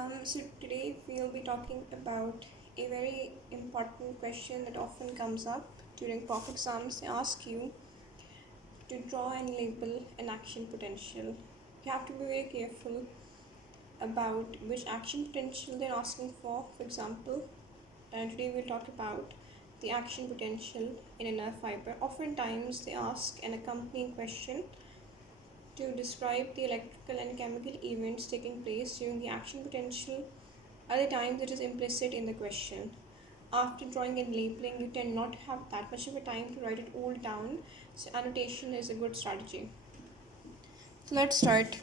So today we'll be talking about a very important question that often comes up during prof exams. They ask you to draw and label an action potential. You have to be very careful about which action potential they're asking for. For example, today we'll talk about the action potential in a nerve fiber. Oftentimes they ask an accompanying question to describe the electrical and chemical events taking place during the action potential. Other times it is implicit in the question. After drawing and labeling, you tend not to have that much of a time to write it all down, so annotation is a good strategy. So let's start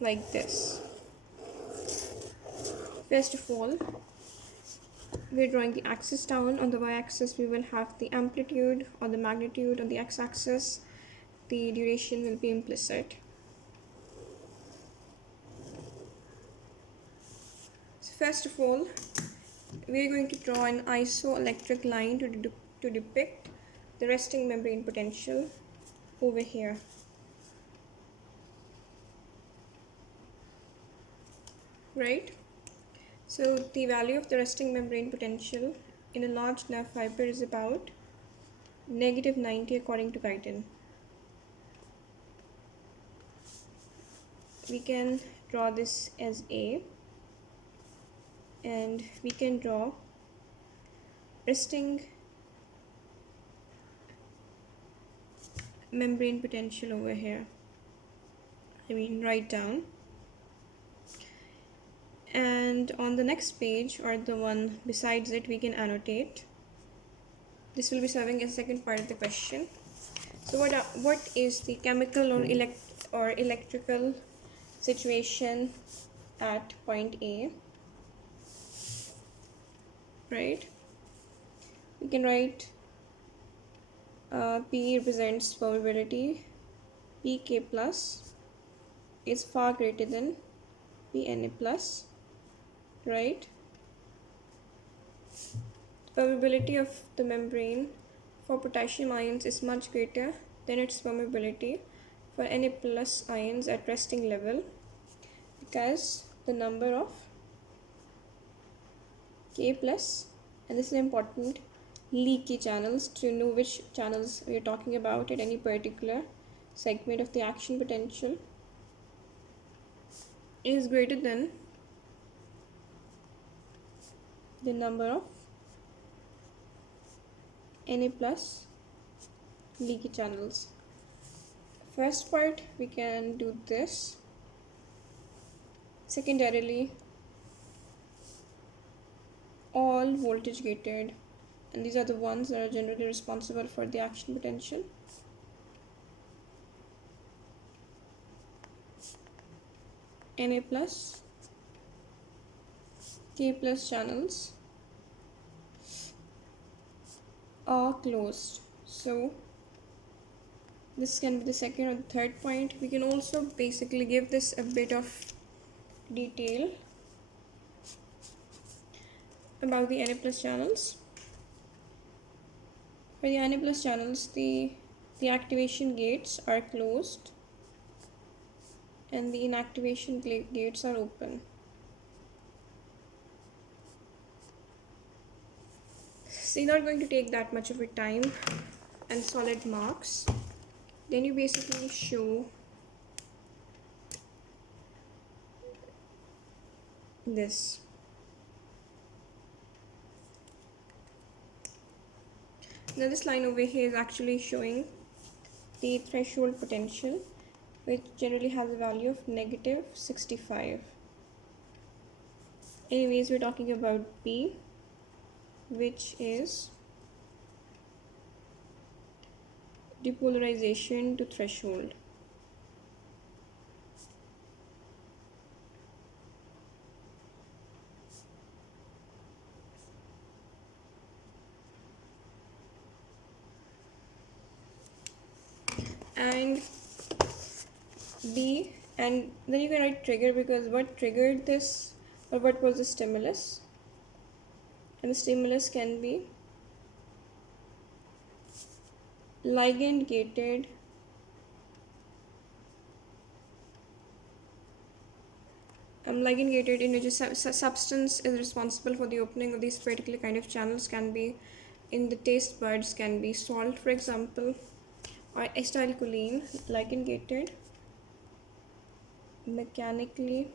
like this. First of all, we're drawing the axis down. On the y-axis, we will have the amplitude or the magnitude. On the x-axis, the duration will be implicit. So first of all, we're going to draw an isoelectric line to depict the resting membrane potential over here. Right? So the value of the resting membrane potential in a large nerve fiber is about -90 according to Guyton. We can draw this as A, and we can draw resting membrane potential over here. Write down. And on the next page, or the one besides it, we can annotate. This will be serving as the second part of the question. So what is the chemical or electrical situation at point A? Right? We can write P represents permeability. Pk plus is far greater than Pna plus. Right? The permeability of the membrane for potassium ions is much greater than its permeability for Na plus ions at resting level, because the number of K plus, and this is important, leaky channels, to know which channels we are talking about at any particular segment of the action potential, is greater than the number of Na plus leaky channels. First part, we can do this. Secondarily, all voltage gated, and these are the ones that are generally responsible for the action potential. Na plus, K plus channels are closed. So this can be the second or the third point. We can also basically give this a bit of detail about the Na plus channels. For the Na plus channels, the activation gates are closed and the inactivation gates are open. So you're not going to take that much of a time and solid marks. Then you basically show this. Now this line over here is actually showing the threshold potential, which generally has a value of -65. Anyways, we're talking about B, which is depolarization to threshold. And B, and then you can write trigger, because what triggered this, or what was the stimulus? And the stimulus can be ligand gated ligand gated, in which a substance is responsible for the opening of these particular kind of channels, can be in the taste buds, can be salt, for example, or acetylcholine, ligand gated, mechanically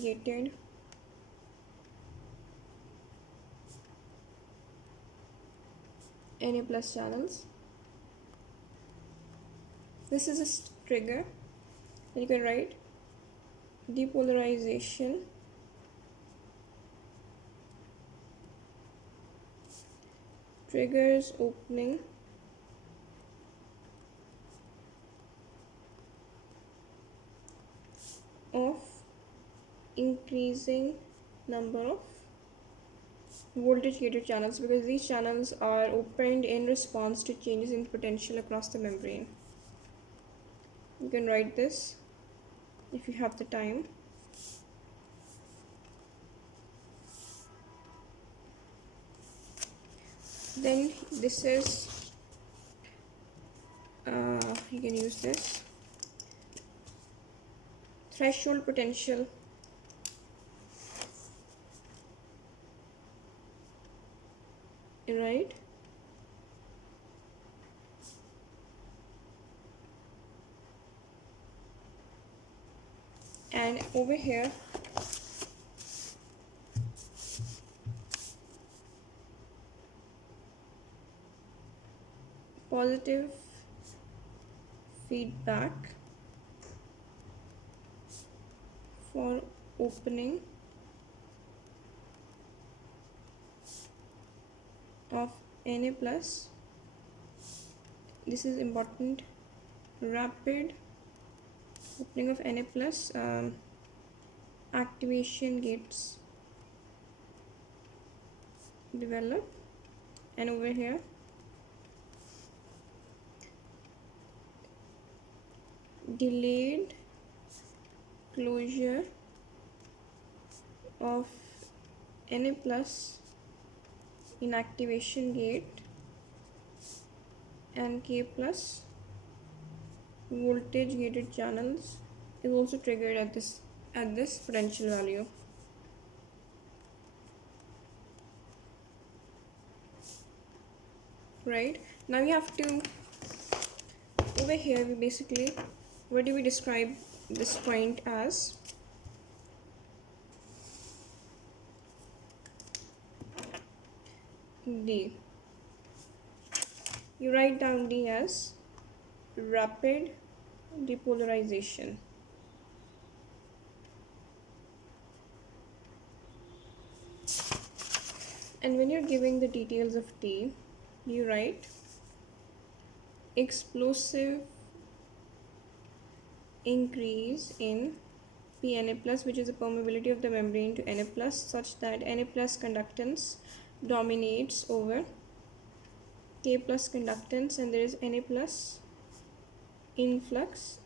gated, Na plus channels. This is a trigger, and you can write depolarization triggers opening of increasing number of voltage gated channels, because these channels are opened in response to changes in potential across the membrane. You can write this if you have the time. Then this is you can use this threshold potential, right? And over here positive feedback for opening of Na plus. This is important. Rapid opening of Na plus activation gates develop, and over here delayed closure of Na plus inactivation gate and K plus voltage gated channels is also triggered at this potential value. Right, now we have to, over here we basically, what do we describe this point as? D. You write down D as rapid depolarization. And when you're giving the details of T, you write explosive increase in Pna plus, which is the permeability of the membrane to Na plus, such that Na plus conductance dominates over K plus conductance, and there is Na plus influx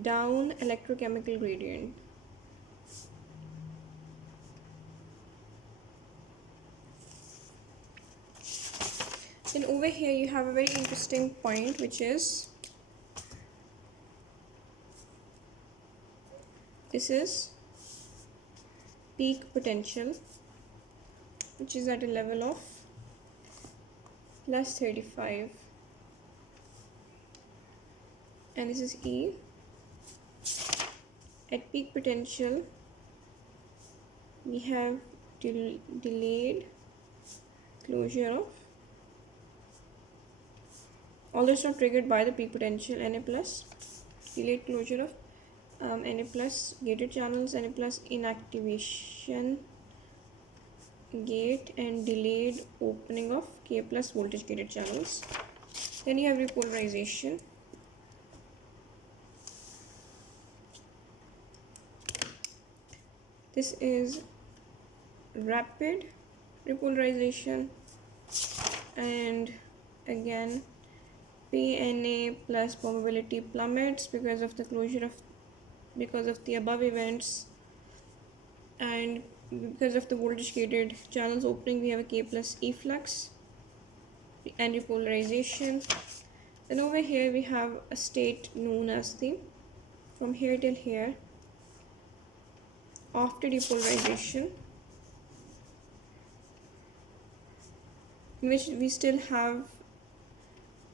down electrochemical gradient. Then over here you have a very interesting point, which is this is peak potential, which is at a level of plus 35, and this is E. At peak potential we have delayed closure of, although it's not triggered by the peak potential, Na plus, delayed closure of Na plus gated channels, Na plus inactivation gate, and delayed opening of K plus voltage gated channels. Then you have repolarization. This is rapid repolarization, and again Pna plus permeability plummets because of the closure of, because of the above events, and because of the voltage gated channels opening we have a K plus efflux and repolarization. Then over here we have a state known as the from here till here after depolarization, in which we still have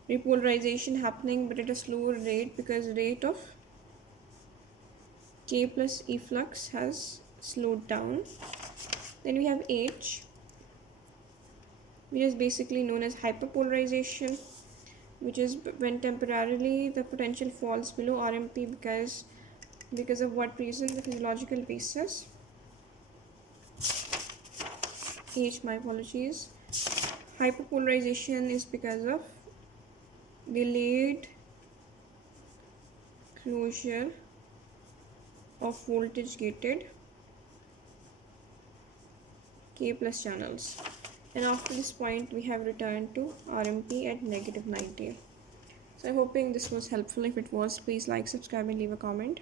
repolarization happening but at a slower rate because rate of K plus efflux has slowed down. Then we have H, which is basically known as hyperpolarization, which is when temporarily the potential falls below RMP because of what reason? The physiological basis. H, my apologies. Hyperpolarization is because of delayed closure of voltage gated K plus channels. And after this point, we have returned to RMP at -90. So I'm hoping this was helpful. If it was, please like, subscribe, and leave a comment.